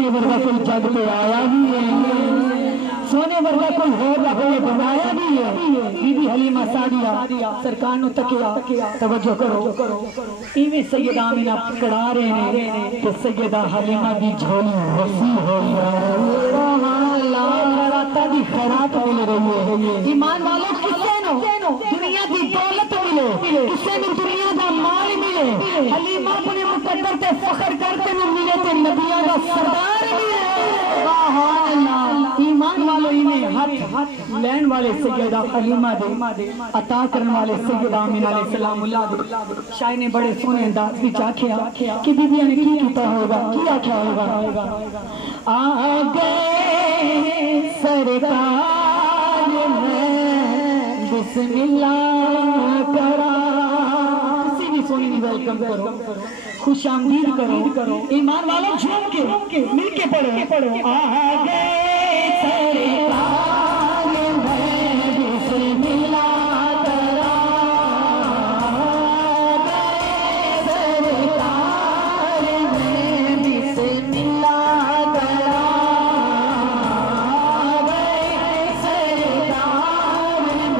सोने वर्गा कोई जग पे आया भी है, सोने वर्गा कोई होगा कोई बनाया भी है। बीबी हलीमा सादिया सरकार नु तकिया, तवज्जो करो, इवें सैयदा आमिना पकड़ा रहे ने ते सैयदा हलीमा दी झोली वसी हो दी खैरात मिल रही है। ईमान वालों किसे नो दुनिया की दौलत मिले, किसे नु दुनिया का माल मिले, हलीमा अपने मुकद्दर ते फख्र करते न मिले ते नबियां दा सरदार मिले। ईमान वालों इन्हें हाथ लैन वाले सैयदा हलीमा दे अता करने वाले सैयदा आमिना अलैहिस्सलामुल्लाह दे शाह ने बड़े सोने अंदाज विच आखिया कि बीबियां ने की कीता होगा, की आख्या होगा। आ गए सरकार में बिस्मिल्लाह करा, किसी भी सोने की वेलकम करो, खुश आमदीद करो। ईमान वालों झूम के मिलके पढ़ो। आ गए सरकार में बिस्मिल्लाह करा, सरकार में बिस्मिल्लाह करा, सरकार में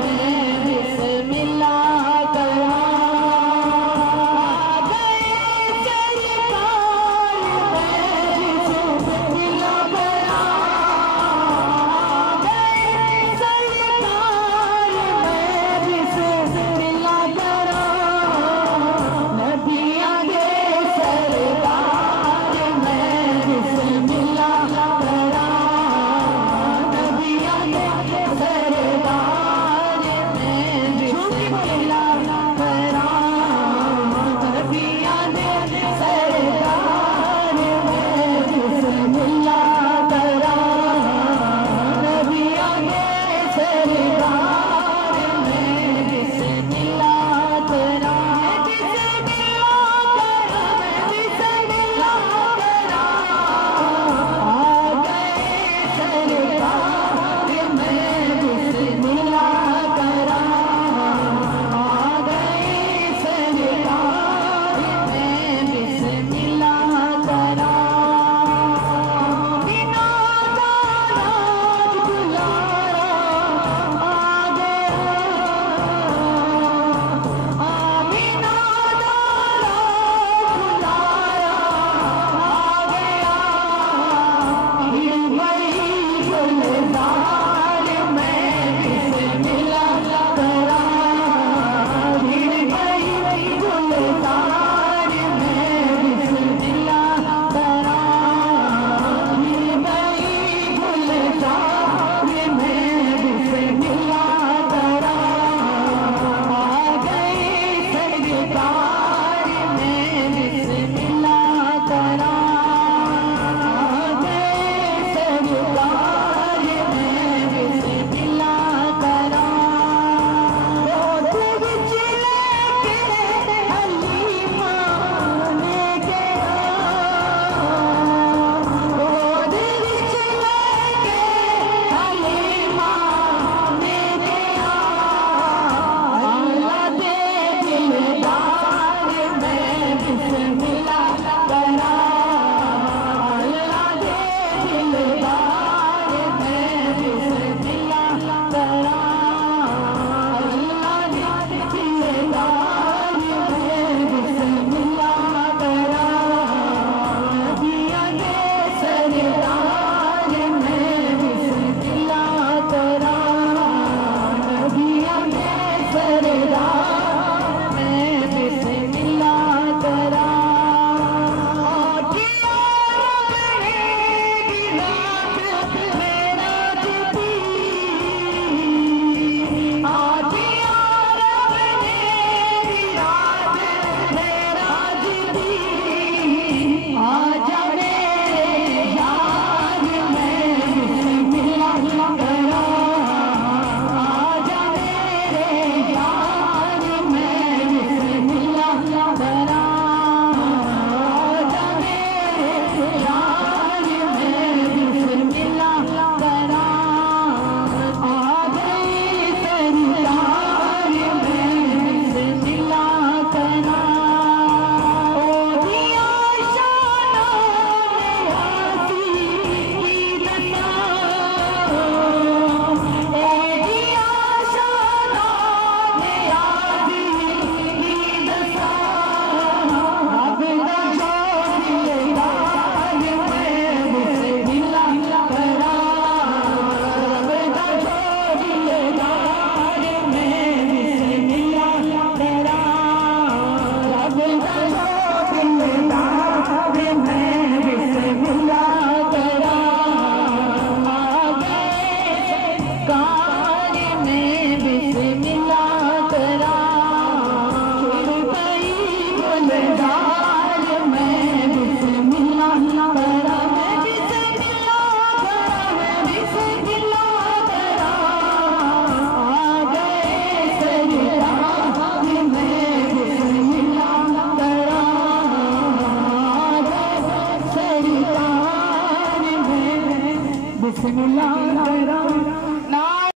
बिस्मिल्लाह करा, सरकार में बिस्मिल्लाह करा। बिस्मिल्लाह